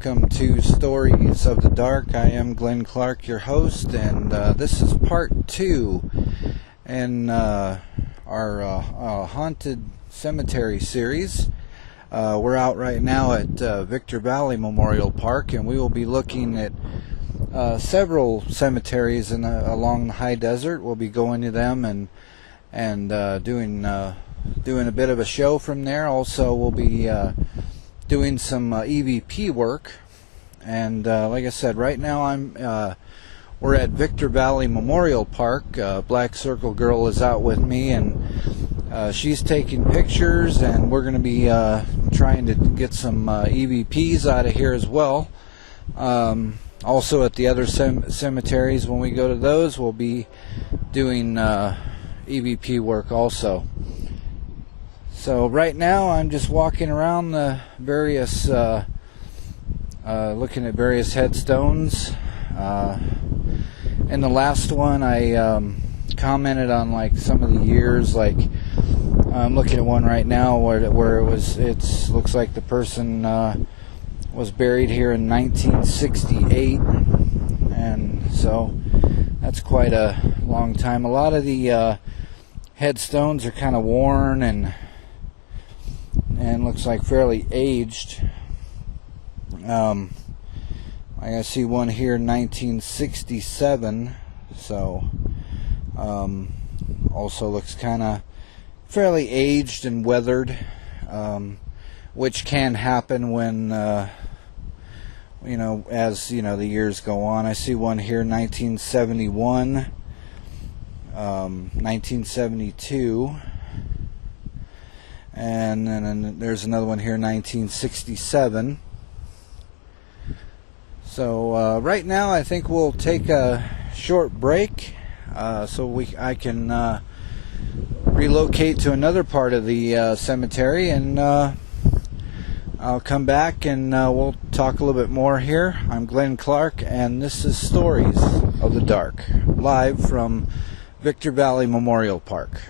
welcome to Stories of the Dark. I am Glen Clark, your host, and this is part 2 in our Haunted Cemetery series. We're out right now at Victor Valley Memorial Park, and we will be looking at several cemeteries along the high desert. We'll be going to them and doing a bit of a show from there. Also, we'll be doing some EVP work, and like I said, right now we're at Victor Valley Memorial Park. BlakCircleGirl is out with me, and she's taking pictures, and we're going to be trying to get some EVPs out of here as well. Also at the other cemeteries, when we go to those, we'll be doing EVP work also. So right now I'm just walking around the various, looking at various headstones. In the last one I commented on like some of the years, like I'm looking at one right now where it looks like the person was buried here in 1968, and so that's quite a long time. A lot of the headstones are kind of worn and looks like fairly aged. I see one here in 1967, so also looks kind of fairly aged and weathered, which can happen when as the years go on. I see one here 1971, 1972, and then there's another one here 1967. So right now I think we'll take a short break so I can relocate to another part of the cemetery, and I'll come back and we'll talk a little bit more here. I'm Glen Clark, and this is Stories of the Dark, live from Victor Valley Memorial Park.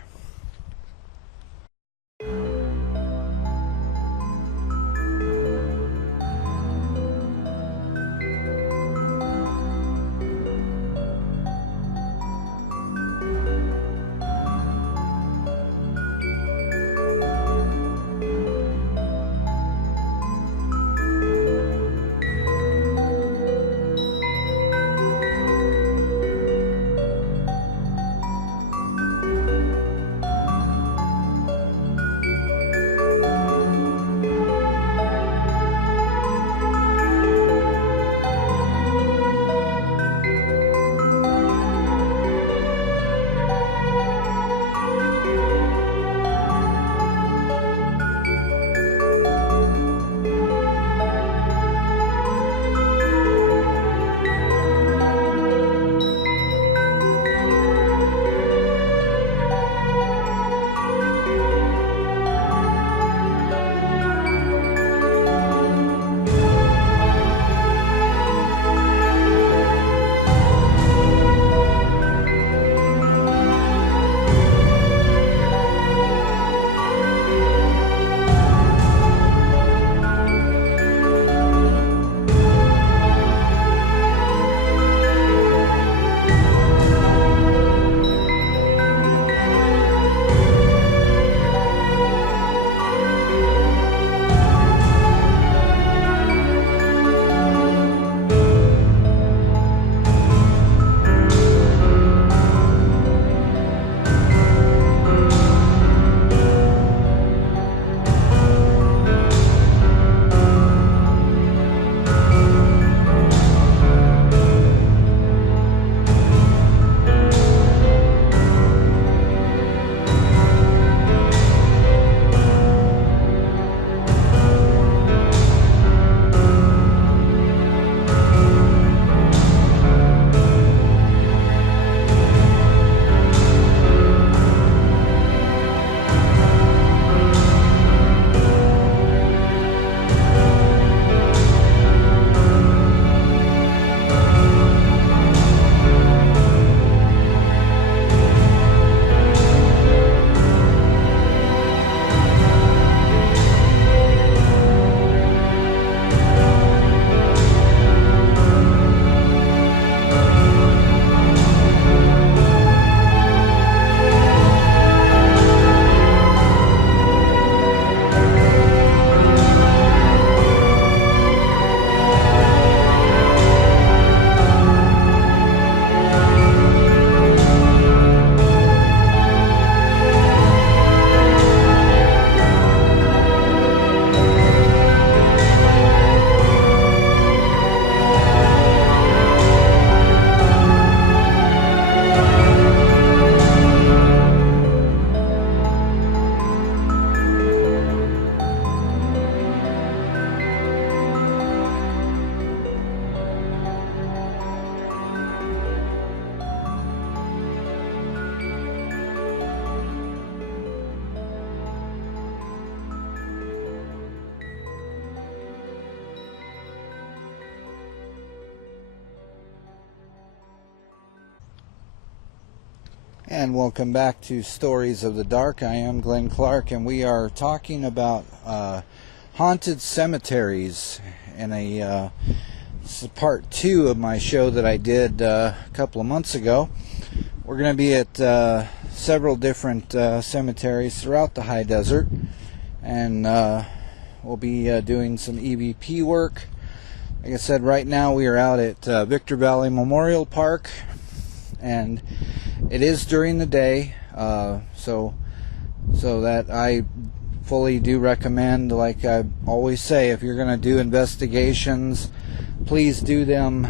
And welcome back to Stories of the Dark. I am Glen Clark, and we are talking about haunted cemeteries in this is part 2 of my show that I did a couple of months ago. We're going to be at several different cemeteries throughout the high desert, and we'll be doing some EVP work. Like I said, right now we are out at Victor Valley Memorial Park, and it is during the day, so that I fully do recommend, like I always say, if you're going to do investigations, please do them,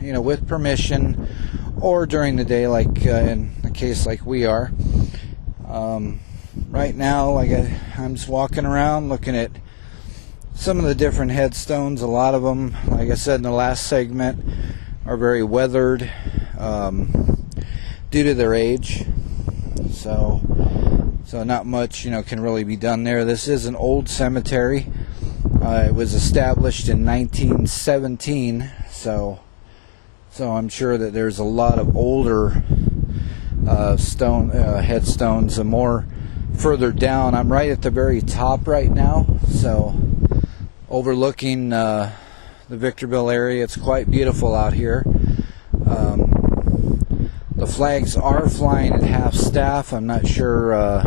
with permission, or during the day, like in a case like we are. Right now, I'm just walking around looking at some of the different headstones. A lot of them, like I said in the last segment, are very weathered due to their age. So not much, can really be done there. This is an old cemetery. It was established in 1917, so I'm sure that there's a lot of older headstones, and more further down. I'm right at the very top right now, so overlooking the Victorville area. It's quite beautiful out here. The flags are flying at half staff. I'm not sure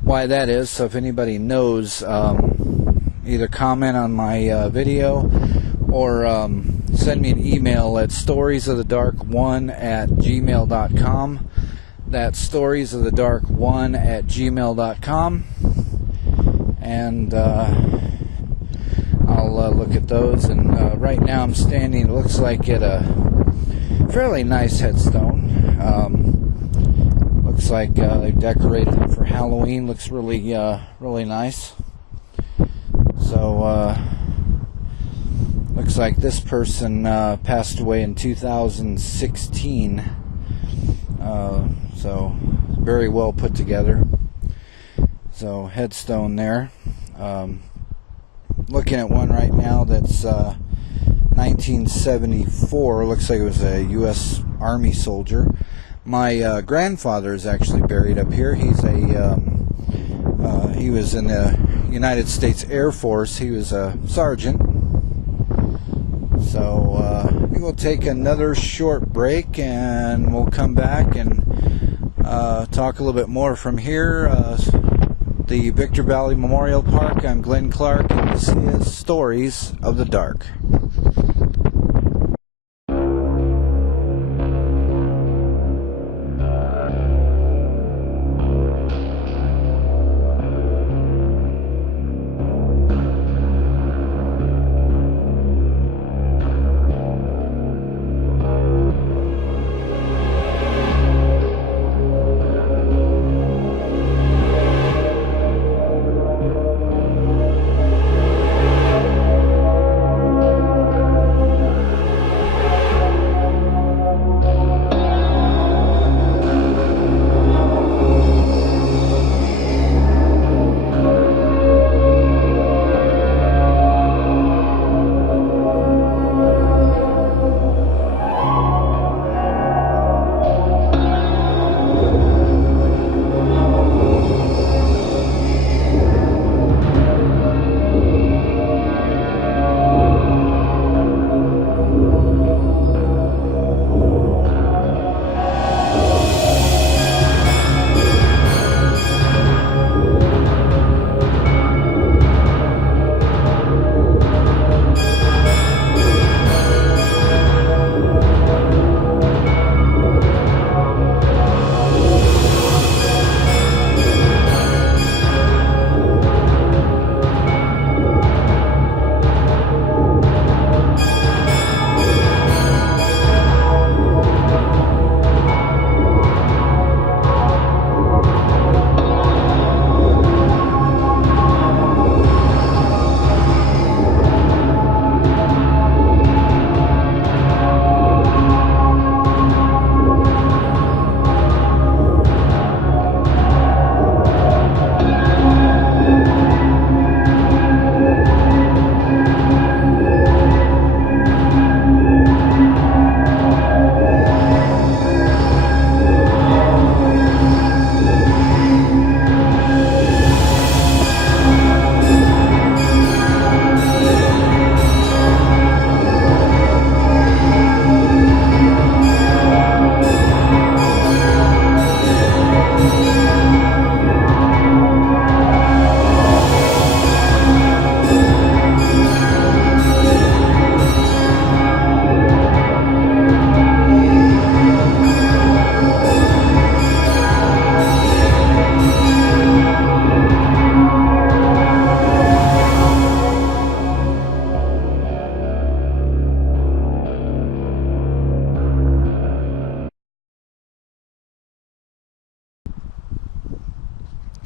why that is, so if anybody knows, either comment on my video or send me an email at storiesofthedark1@gmail.com. That's storiesofthedark1@gmail.com, and I'll look at those. And right now I'm standing, it looks like, at a fairly nice headstone. Looks like they've decorated it for Halloween. Looks really nice. So looks like this person passed away in 2016. So very well put together. So headstone there. Looking at one right now that's 1974. Looks like it was a U.S. Army soldier. My grandfather is actually buried up here. He was in the United States Air Force. He was a sergeant. So we'll take another short break, and we'll come back and talk a little bit more from here. The Victor Valley Memorial Park. I'm Glen Clark, and this is Stories of the Dark.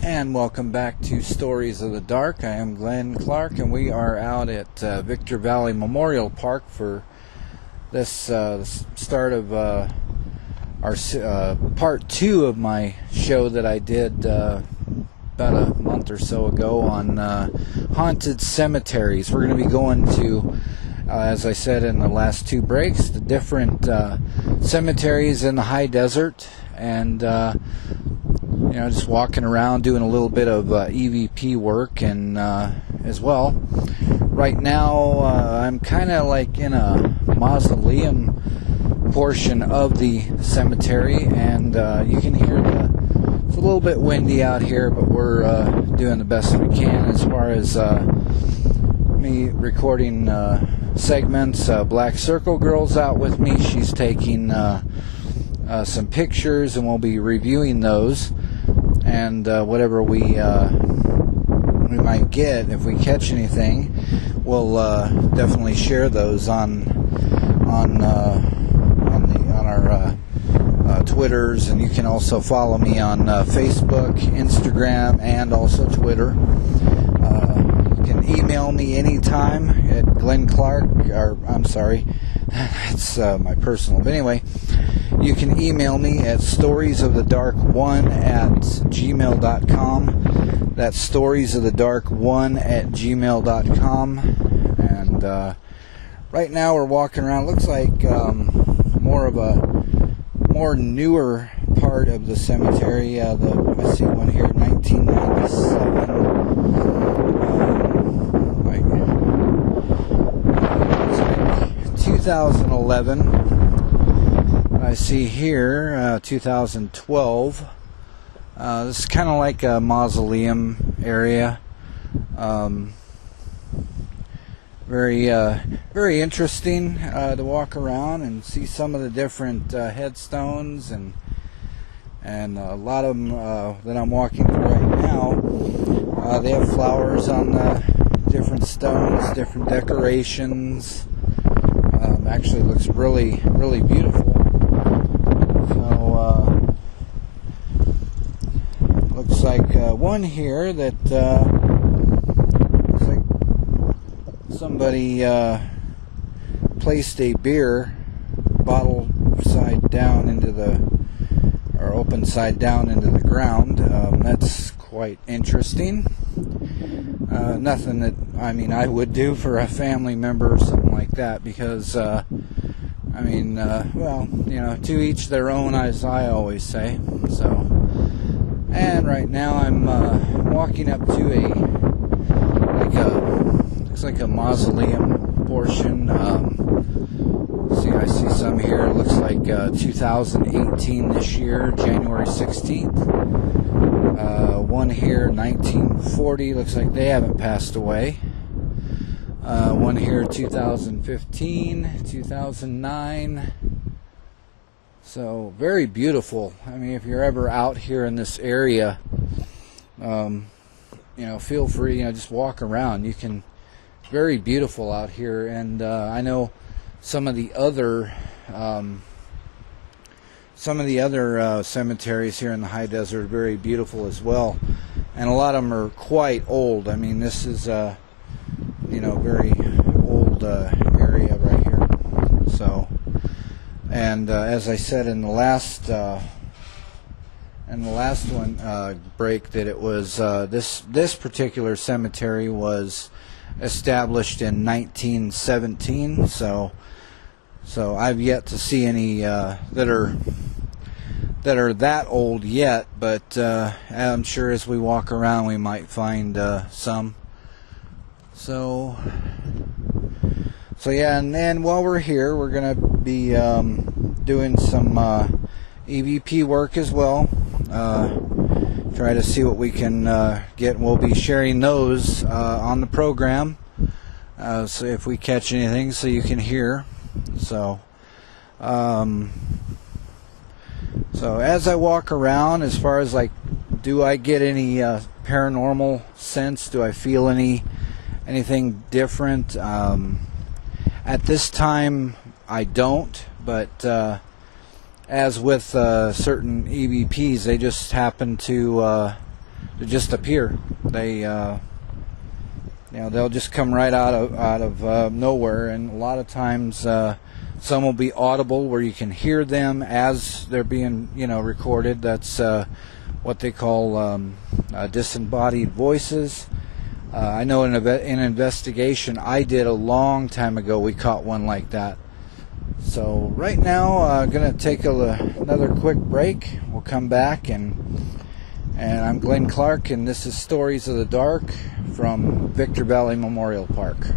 And welcome back to Stories of the Dark. I am Glen Clark, and we are out at Victor Valley Memorial Park for this start of our part 2 of my show that I did about a month or so ago on haunted cemeteries. We're going to be going to, as I said in the last 2 breaks, the different cemeteries in the high desert, and just walking around doing a little bit of EVP work, and as well. Right now I'm kind of like in a mausoleum portion of the cemetery, and you can hear it's a little bit windy out here, but we're doing the best we can as far as me recording segments. BlakCircleGirl's out with me. She's taking some pictures, and we'll be reviewing those, and whatever we might get, if we catch anything, we'll definitely share those on our Twitters, and you can also follow me on Facebook, Instagram, and also Twitter. You can email me anytime at Glen Clark, or I'm sorry, it's my personal, but anyway, you can email me at storiesofthedark1@gmail.com. That's storiesofthedark1@gmail.com. And right now we're walking around. Looks like more newer part of the cemetery. I see one here, 1997. 2011. I see here 2012. This is kind of like a mausoleum area. Very interesting to walk around and see some of the different headstones, and a lot of them that I'm walking through right now. They have flowers on the different stones, different decorations. Actually looks really, really beautiful. So looks like one here that looks like somebody placed a beer bottle side down open side down into the ground. That's quite interesting. Nothing that I would do for a family member or something like that, because well, to each their own, as I always say. So, and right now I'm walking up to looks like a mausoleum portion. I see some here. It looks like 2018 this year, January 16th. One here, 1940. Looks like they haven't passed away. One here, 2015, 2009. So very beautiful. If you're ever out here in this area, feel free. Just walk around. You can. Very beautiful out here, and I know some of the other cemeteries here in the high desert are very beautiful as well, and a lot of them are quite old. This is very old area right here. So, and as I said in the last break, that it was this particular cemetery was established in 1917. So I've yet to see any that are that old yet, but I'm sure as we walk around we might find some. So yeah, and then while we're here, we're gonna be doing some EVP work as well. Try to see what we can get. We'll be sharing those on the program, so if we catch anything, so you can hear. So as I walk around, as far as do I get any paranormal sense? Do I feel anything different? At this time, I don't, but as with certain EVPs, they just happen to just appear. They they'll just come right out of nowhere, and a lot of times some will be audible where you can hear them as they're being recorded. That's what they call disembodied voices. I know in an investigation I did a long time ago, we caught one like that. So right now I'm going to take another quick break. We'll come back, and I'm Glen Clark, and this is Stories of the Dark from Victor Valley Memorial Park.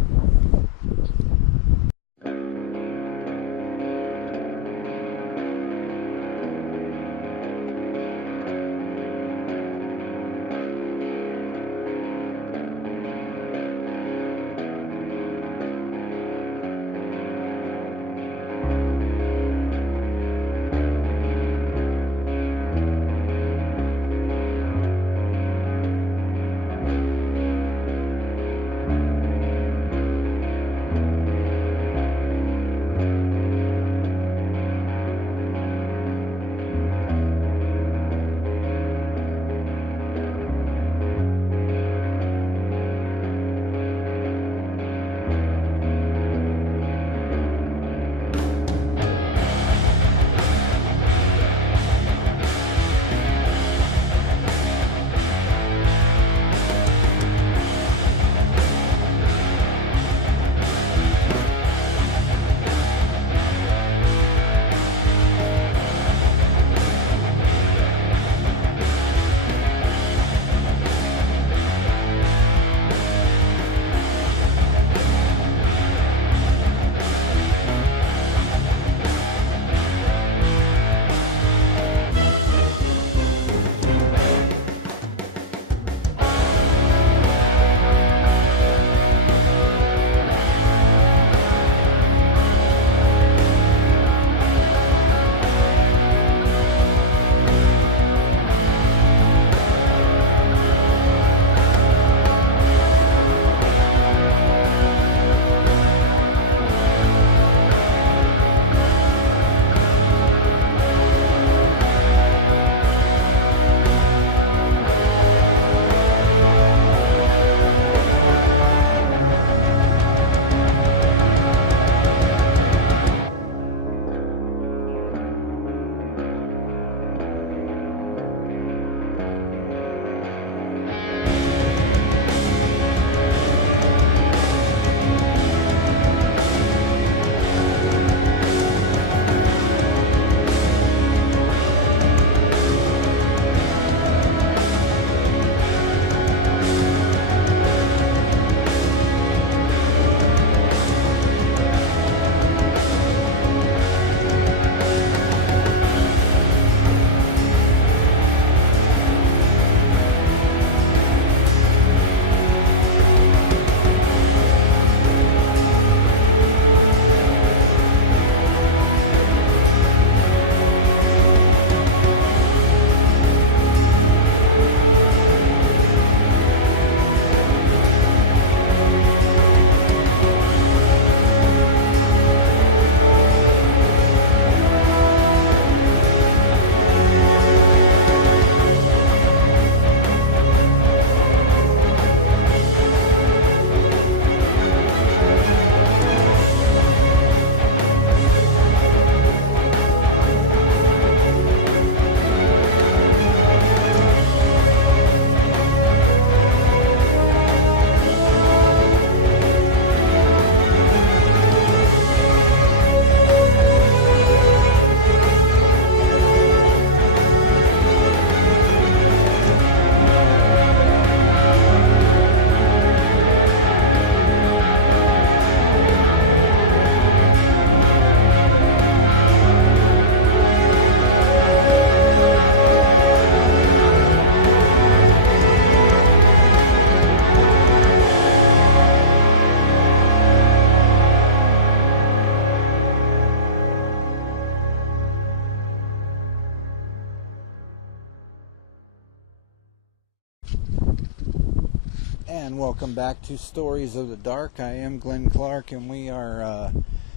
And welcome back to Stories of the Dark. I am Glen Clark, and we are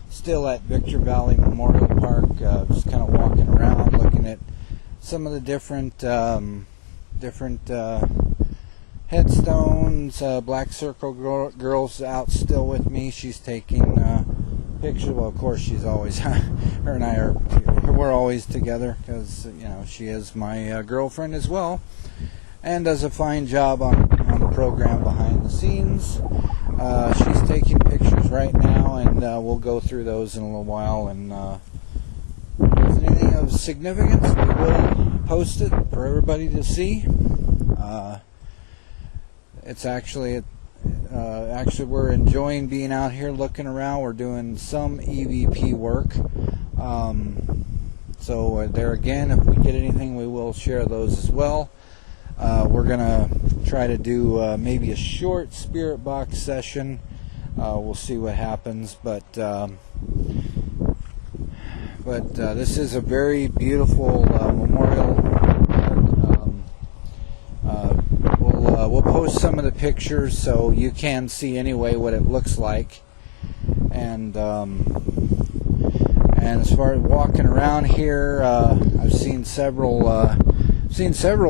still at Victor Valley Memorial Park, just kind of walking around, looking at some of the different headstones. BlakCircleGirl's out still with me. She's taking pictures. Well, of course, she's always her and I we're always together because she is my girlfriend as well, and does a fine job on the program behind the scenes. She's taking pictures right now, and we'll go through those in a little while. And if there's anything of significance, we will post it for everybody to see. It's actually we're enjoying being out here looking around. We're doing some EVP work. So there again, if we get anything, we will share those as well. We're gonna try to do maybe a short spirit box session. We'll see what happens, but this is a very beautiful memorial. We'll post some of the pictures so you can see anyway what it looks like. And as far as walking around here, I've seen several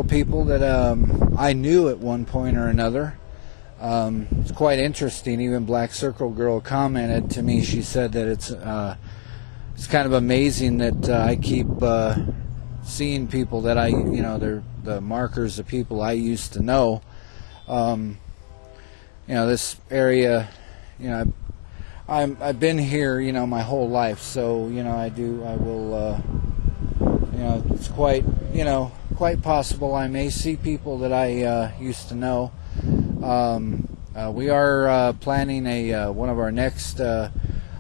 people that I knew at one point or another. It's quite interesting. Even BlakCircleGirl commented to me. She said that it's kind of amazing that I keep seeing people that they're the markers of people I used to know. This area, I've been here, my whole life, so it's quite possible I may see people that I used to know. We are planning one of our next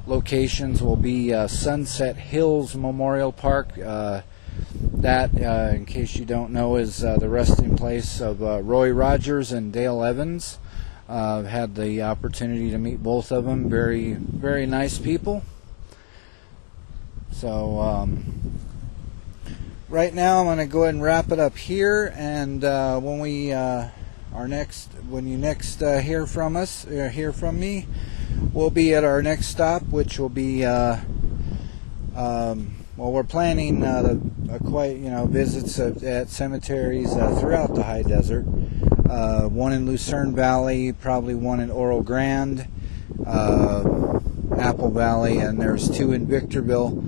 locations will be Sunset Hills Memorial Park. That, in case you don't know, is the resting place of Roy Rogers and Dale Evans. I've had the opportunity to meet both of them. Very, very nice people. So right now I'm going to go ahead and wrap it up here. And when you next hear from us, hear from me, we'll be at our next stop, which will be we're planning visits at cemeteries throughout the high desert. One in Lucerne Valley, probably one in Oro Grande, Apple Valley, and there's two in Victorville.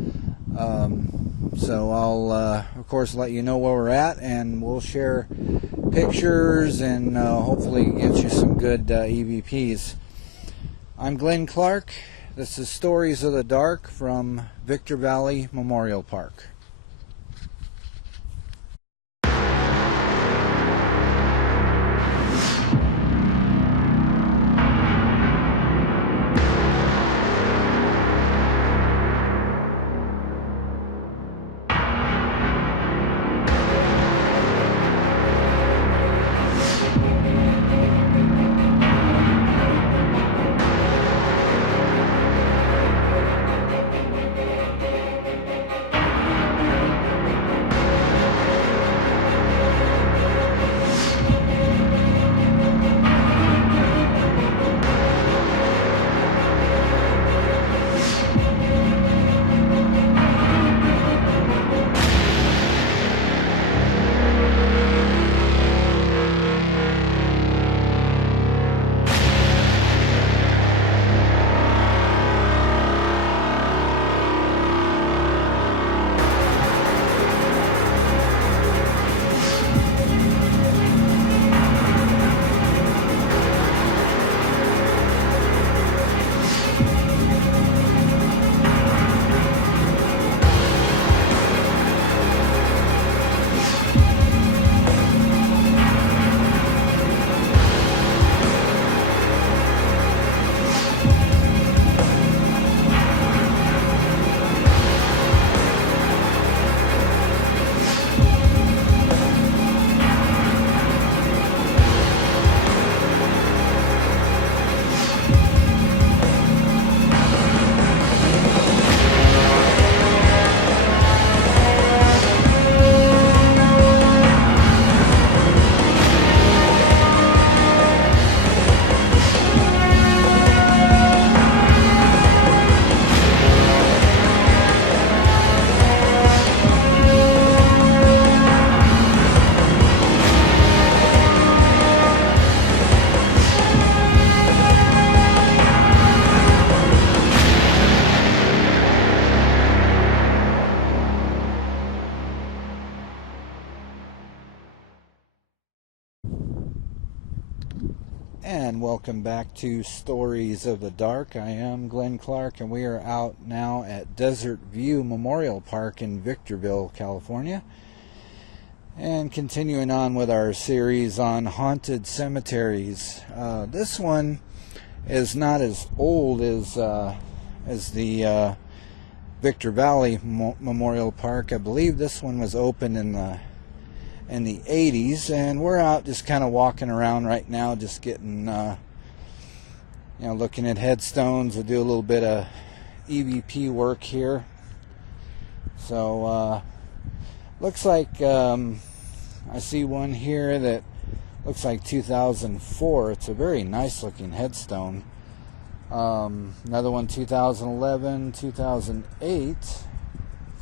So I'll, of course, let you know where we're at, and we'll share pictures and hopefully get you some good EVPs. I'm Glen Clark. This is Stories of the Dark from Victor Valley Memorial Park. And welcome back to Stories of the Dark. I am Glen Clark, and we are out now at Desert View Memorial Park in Victorville, California. And continuing on with our series on haunted cemeteries. This one is not as old as the Victor Valley Memorial Park. I believe this one was opened in the 80s, and we're out just kind of walking around right now, just getting looking at headstones. We'll do a little bit of EVP work here. So looks like I see one here that looks like 2004. It's a very nice looking headstone. Another one 2011, 2008. It's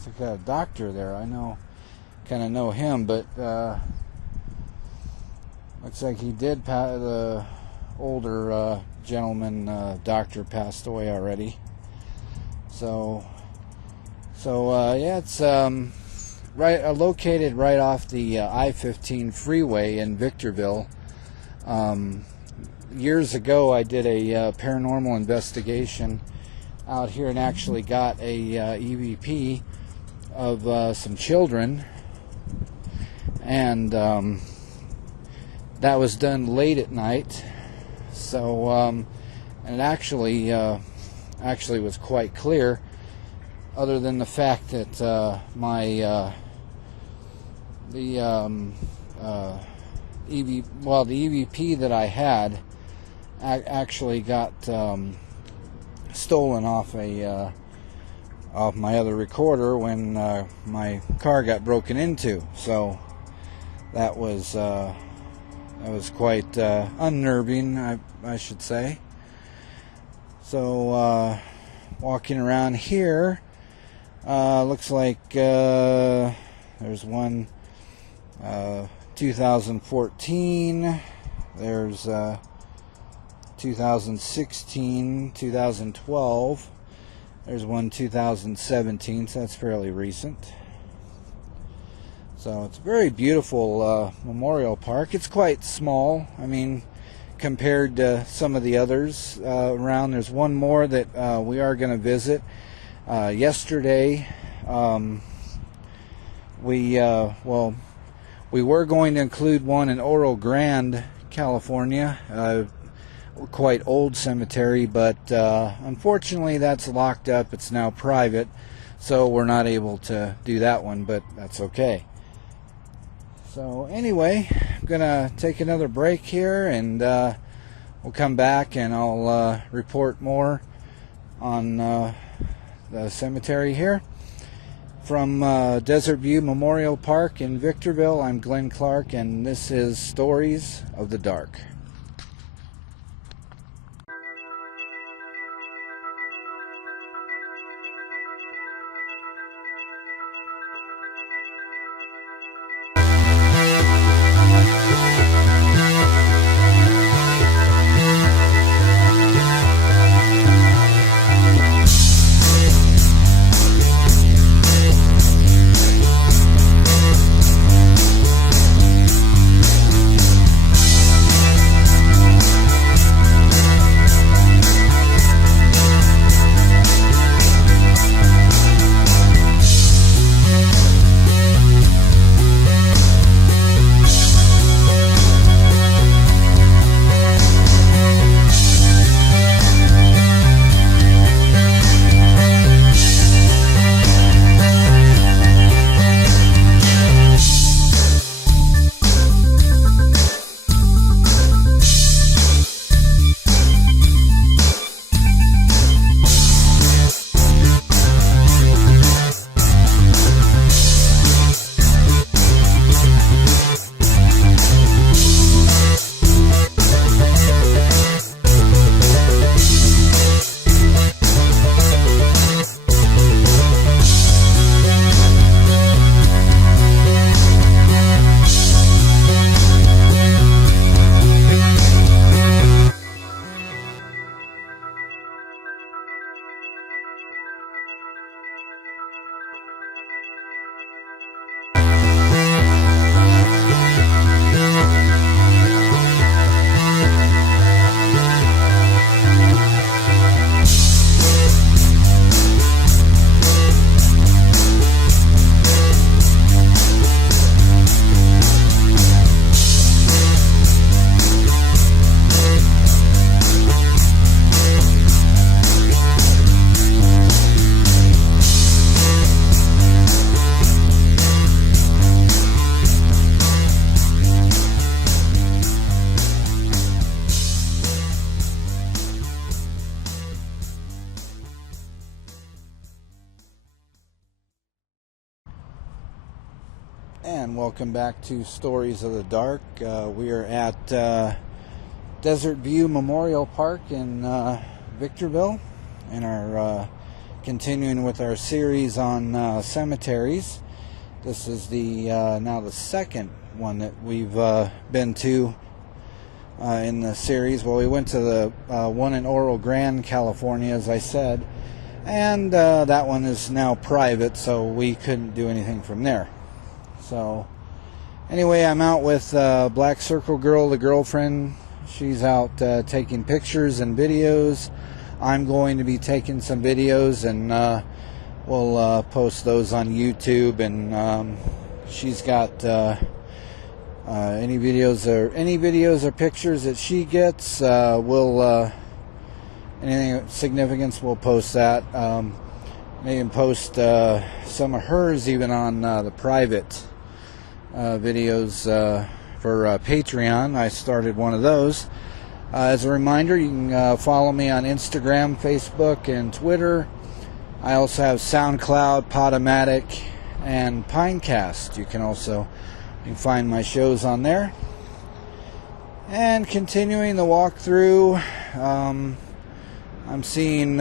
like a doctor there. I kind of know him, but looks like he did the older gentleman doctor passed away already. So yeah, it's located right off the I-15 freeway in Victorville. Years ago, I did a paranormal investigation out here and actually got a EVP of some children. And that was done late at night, so and it actually was quite clear, other than the fact that the EVP that I had actually got stolen off my other recorder when my car got broken into. So that was quite unnerving, I should say. So walking around here, looks like there's one 2014, there's 2016, 2012, there's one 2017, so that's fairly recent. So it's a very beautiful memorial park. It's quite small, I mean, compared to some of the others around. There's one more that we are going to visit. Yesterday, we were going to include one in Oro Grande, California, quite old cemetery, but unfortunately that's locked up. It's now private, so we're not able to do that one, but that's okay. So anyway, I'm gonna take another break here, and we'll come back and I'll report more on the cemetery here. From Desert View Memorial Park in Victorville, I'm Glen Clark, and this is Stories of the Dark. welcome back to Stories of the Dark. We are at Desert View Memorial Park in Victorville, and are continuing with our series on cemeteries. This is the now the second one that we've been to in the series. Well, we went to the one in Oro Grande, California, as I said, and that one is now private, so we couldn't do anything from there. So anyway, I'm out with BlakCircleGirl, the girlfriend. She's out taking pictures and videos. I'm going to be taking some videos, and we'll post those on YouTube. And she's got any videos or pictures that she gets. Anything of significance, we'll post that. Maybe post some of hers even on the private videos for Patreon. I started one of those. As a reminder, you can follow me on Instagram, Facebook, and Twitter. I also have SoundCloud, PodOMatic, and Pinecast. You can find my shows on there. And continuing the walkthrough, I'm seeing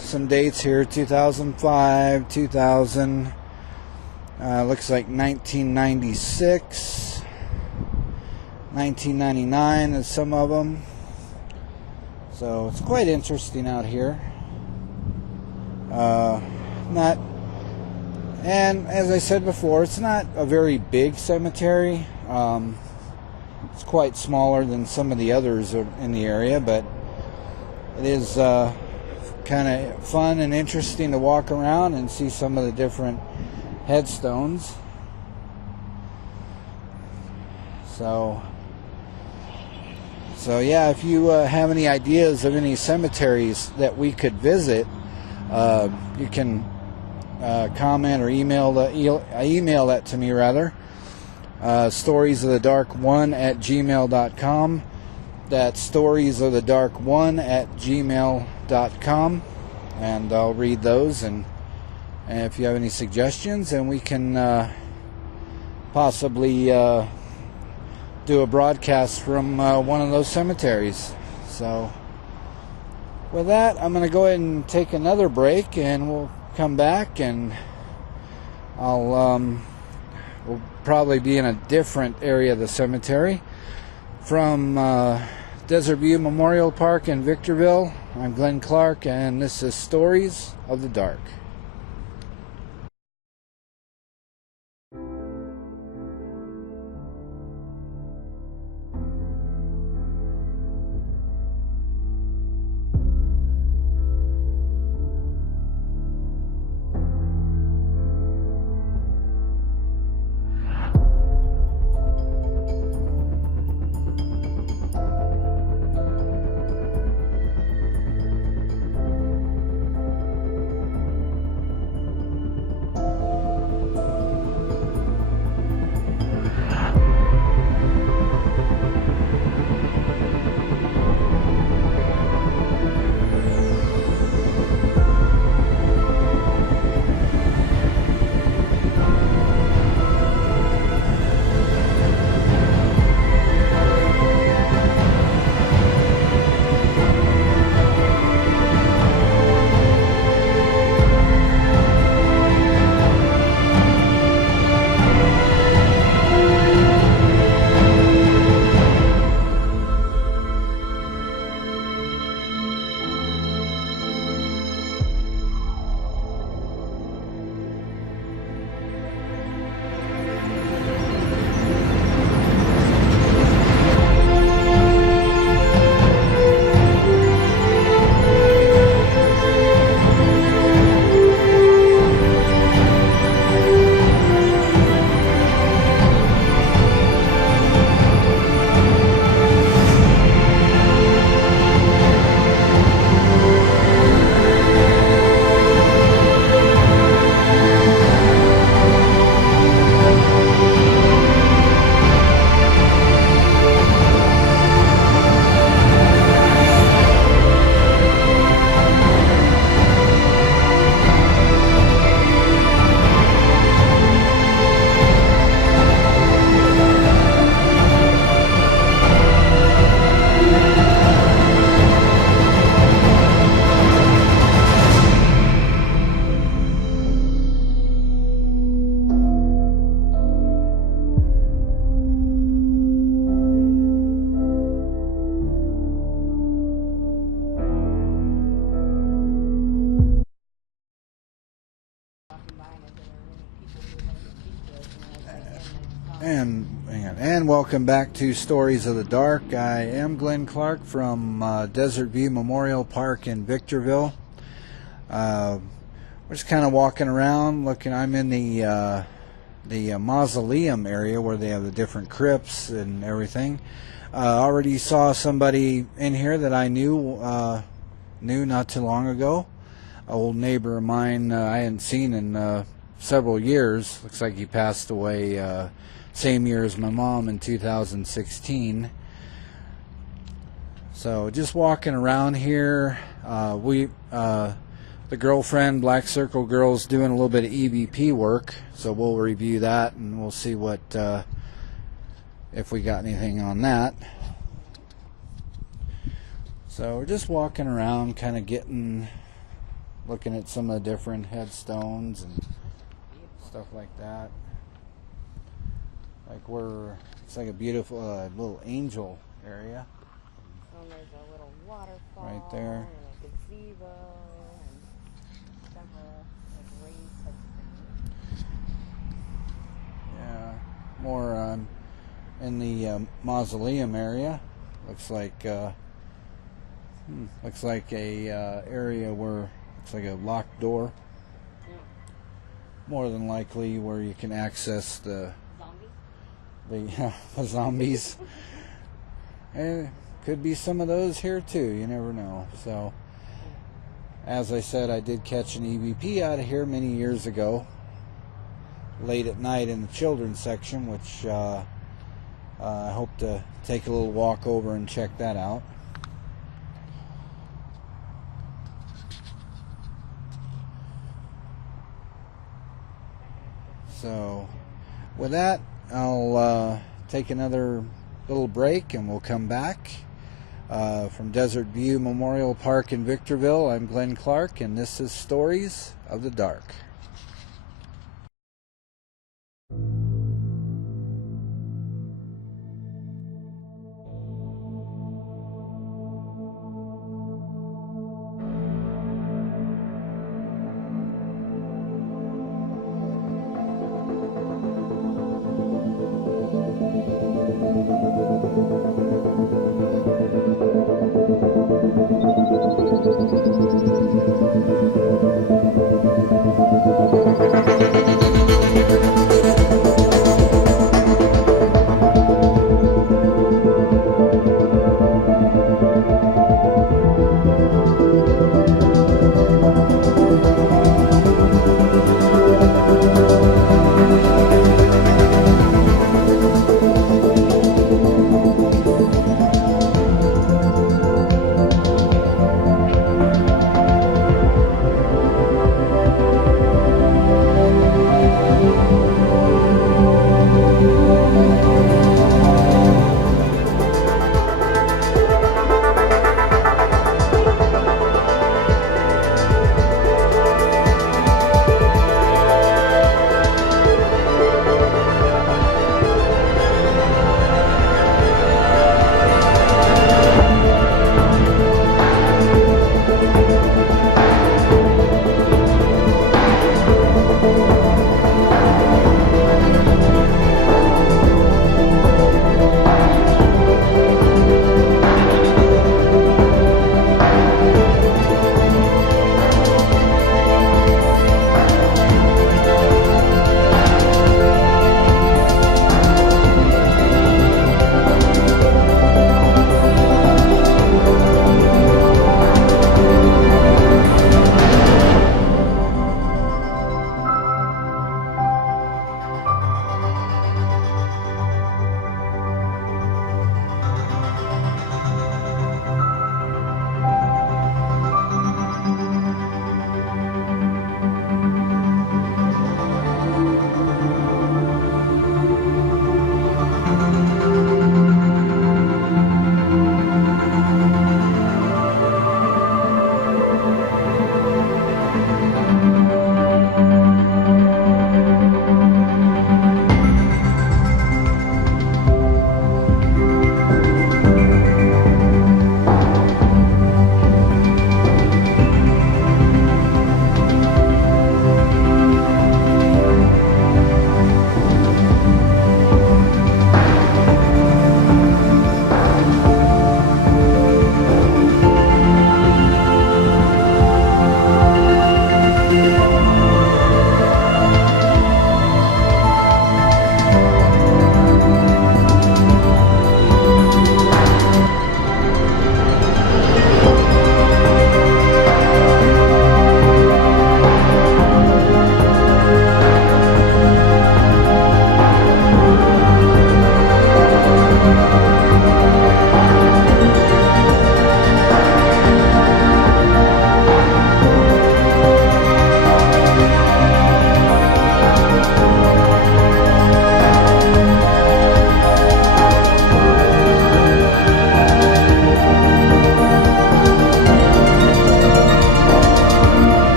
some dates here: 2005, 2000. Looks like 1996, 1999 is some of them. So it's quite interesting out here. And as I said before, it's not a very big cemetery. It's quite smaller than some of the others in the area, but it is kind of fun and interesting to walk around and see some of the different headstones. So yeah, if you have any ideas of any cemeteries that we could visit, you can comment or email that to me, rather. storiesofthedark1@gmail.com. That's storiesofthedark1@gmail.com, and I'll read those, and if you have any suggestions, and we can possibly do a broadcast from one of those cemeteries. So with that, I'm going to go ahead and take another break, and we'll come back, and we'll probably be in a different area of the cemetery. From Desert View Memorial Park in Victorville, I'm Glen Clark, and this is Stories of the Dark. and welcome back to Stories of the Dark. I am Glen Clark from Desert View Memorial Park in Victorville. We're just kind of walking around looking. I'm in the mausoleum area where they have the different crypts and everything. Already saw somebody in here that I knew not too long ago. An old neighbor of mine I hadn't seen in several years. Looks like he passed away same year as my mom in 2016. So just walking around here. The girlfriend, BlakCircleGirl, is doing a little bit of EVP work, so we'll review that and we'll see what if we got anything on that. So we're just walking around, kind of looking at some of the different headstones and stuff like that. It's like a beautiful little angel area. And there's a little waterfall right there. and a gazebo and several raised headstones. Yeah, more in the mausoleum area. Looks like a area where looks like a locked door. Yeah. More than likely where you can access the zombies. And could be some of those here too, you never know. So as I said, I did catch an EVP out of here many years ago, late at night in the children's section, which I hope to take a little walk over and check that out. So with that, I'll take another little break and we'll come back. From Desert View Memorial Park in Victorville, I'm Glen Clark, and this is Stories of the Dark.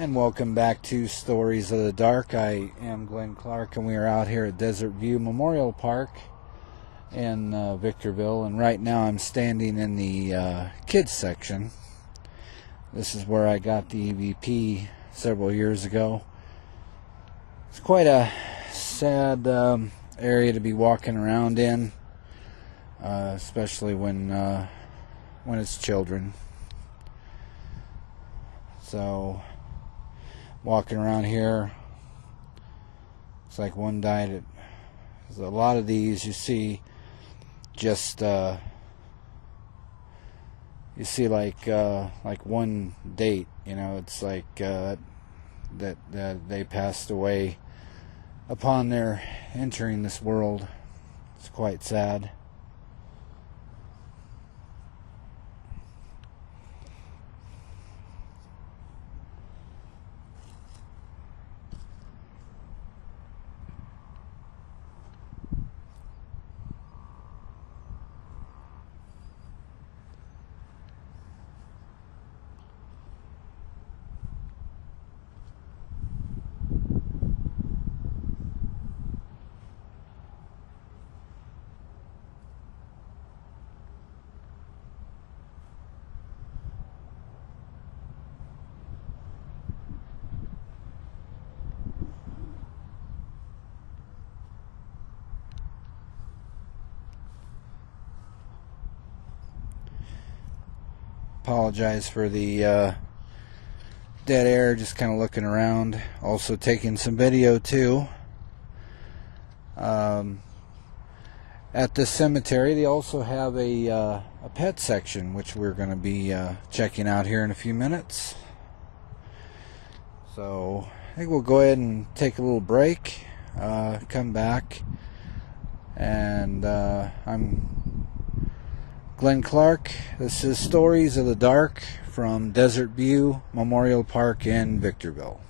And welcome back to Stories of the Dark. I am Glen Clark, and we are out here at Desert View Memorial Park in Victorville. And right now I'm standing in the kids section. This is where I got the EVP several years ago. It's quite a sad area to be walking around in, especially when it's children. So walking around here, it's like one died. There's a lot of these you see. Just you see like one date. You know, it's like that they passed away upon their entering this world. It's quite sad. Apologize for the dead air, just kind of looking around, also taking some video too. At the cemetery they also have a pet section, which we're going to be checking out here in a few minutes. So I think we'll go ahead and take a little break, come back, and I'm Glen Clark. This is Stories of the Dark from Desert View Memorial Park in Victorville.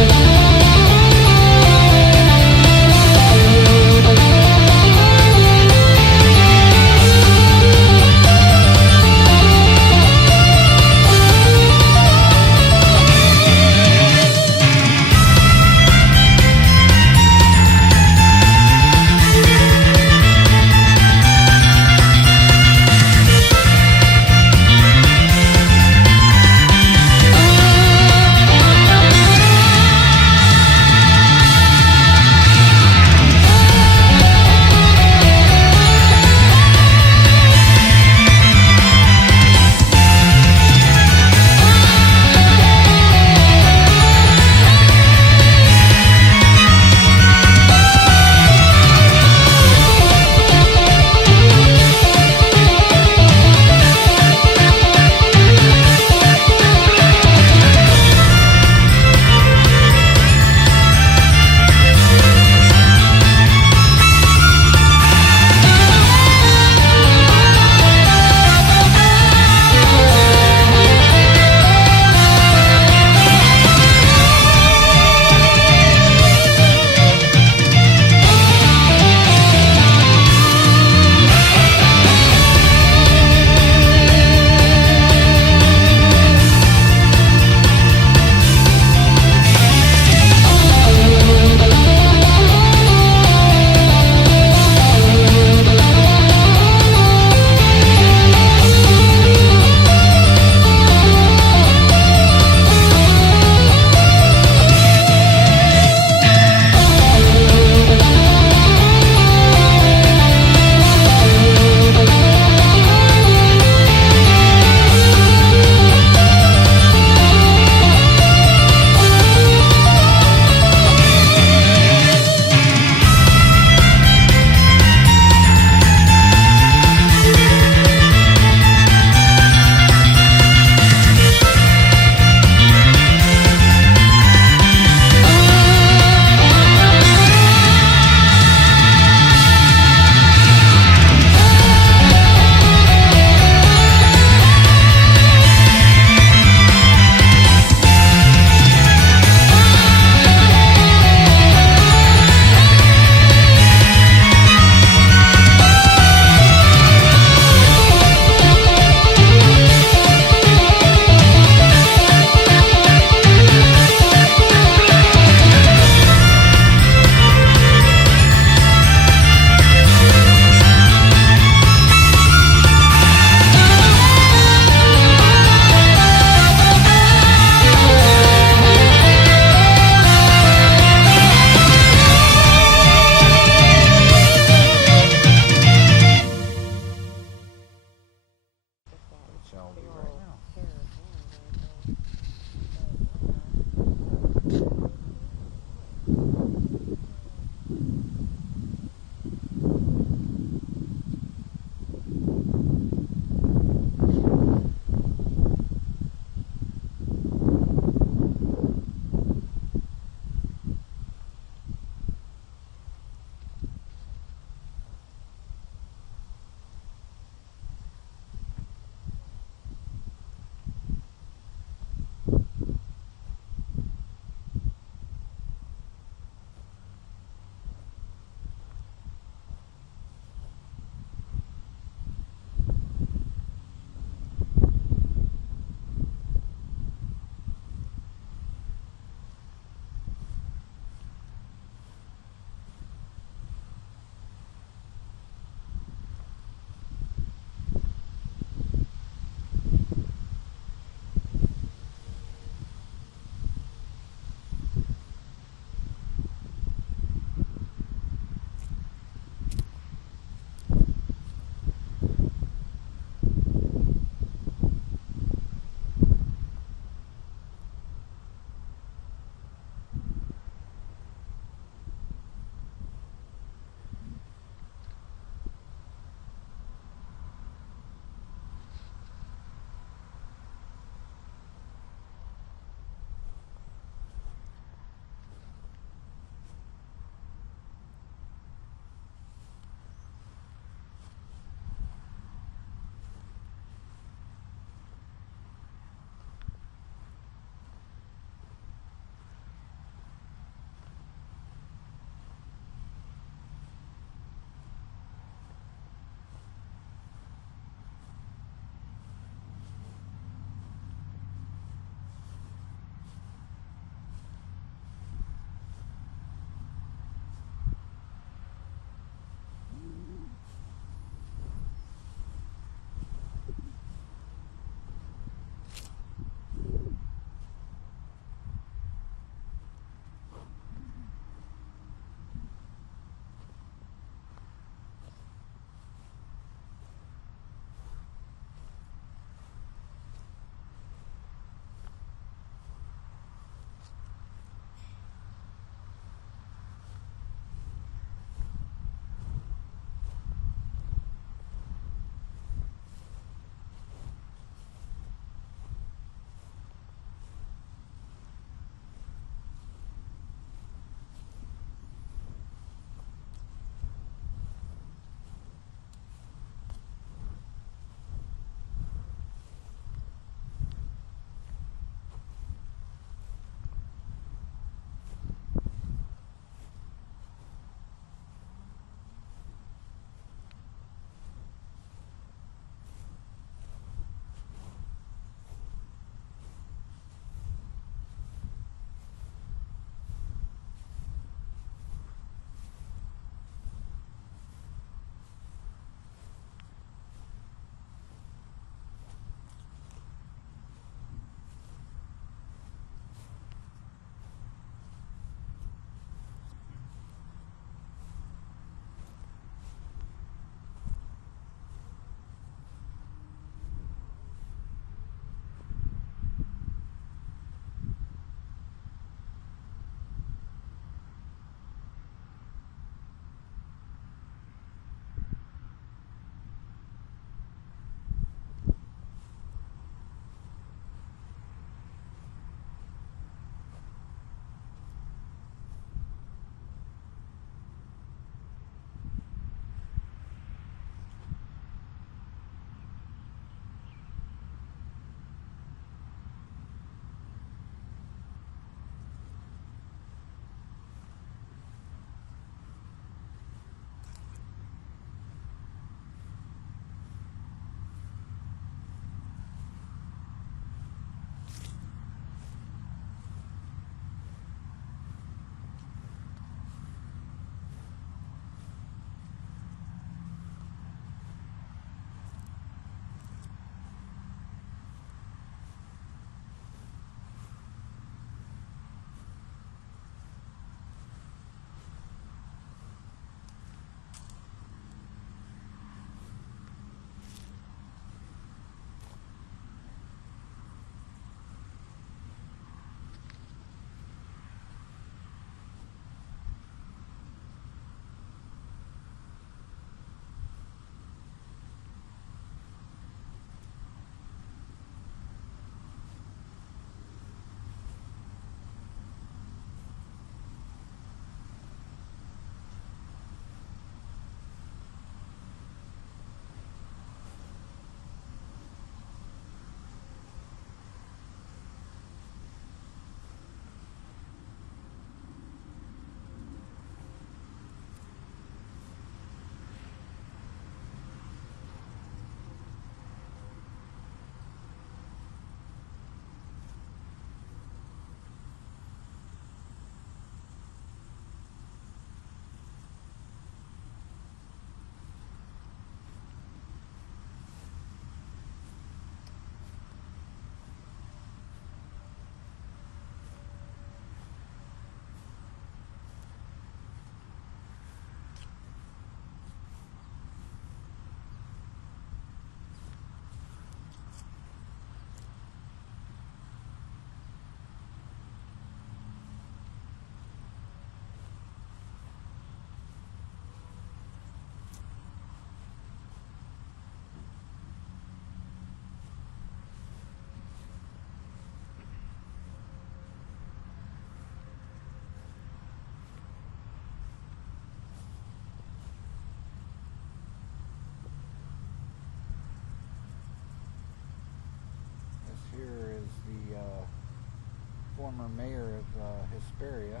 former mayor of Hesperia.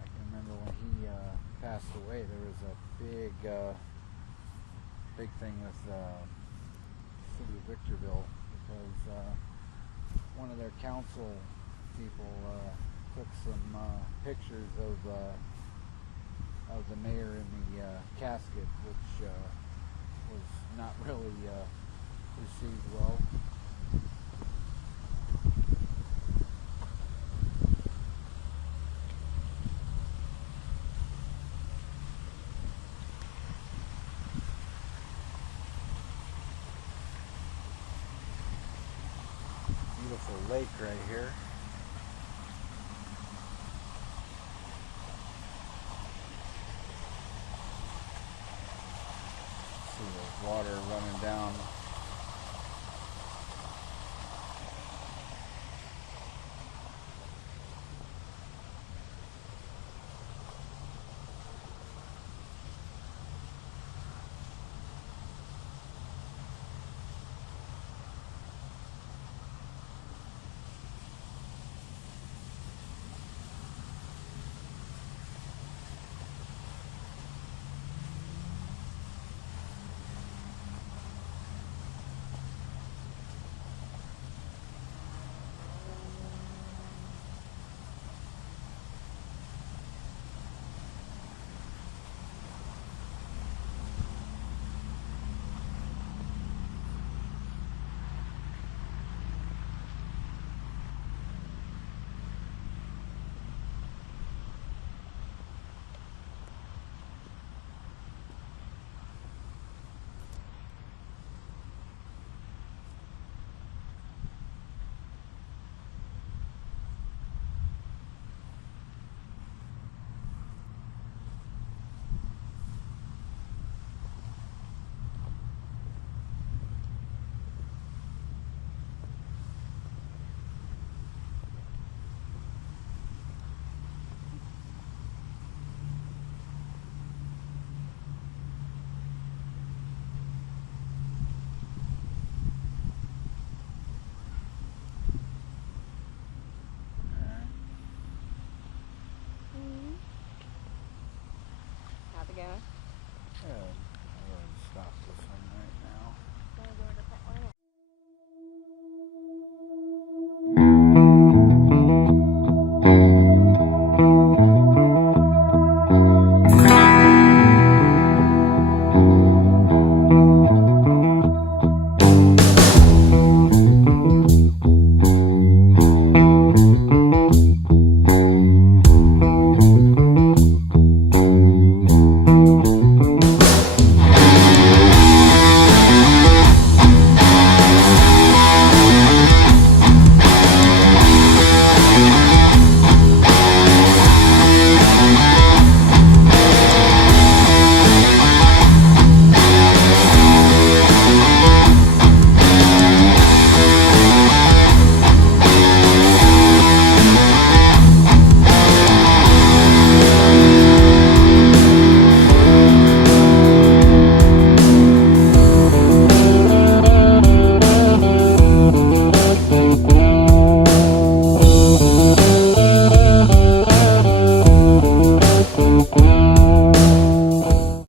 I can remember when he passed away, there was a big thing with city of Victorville because one of their council people took some pictures of the mayor in the casket, which was not really received well. Beautiful lake right here.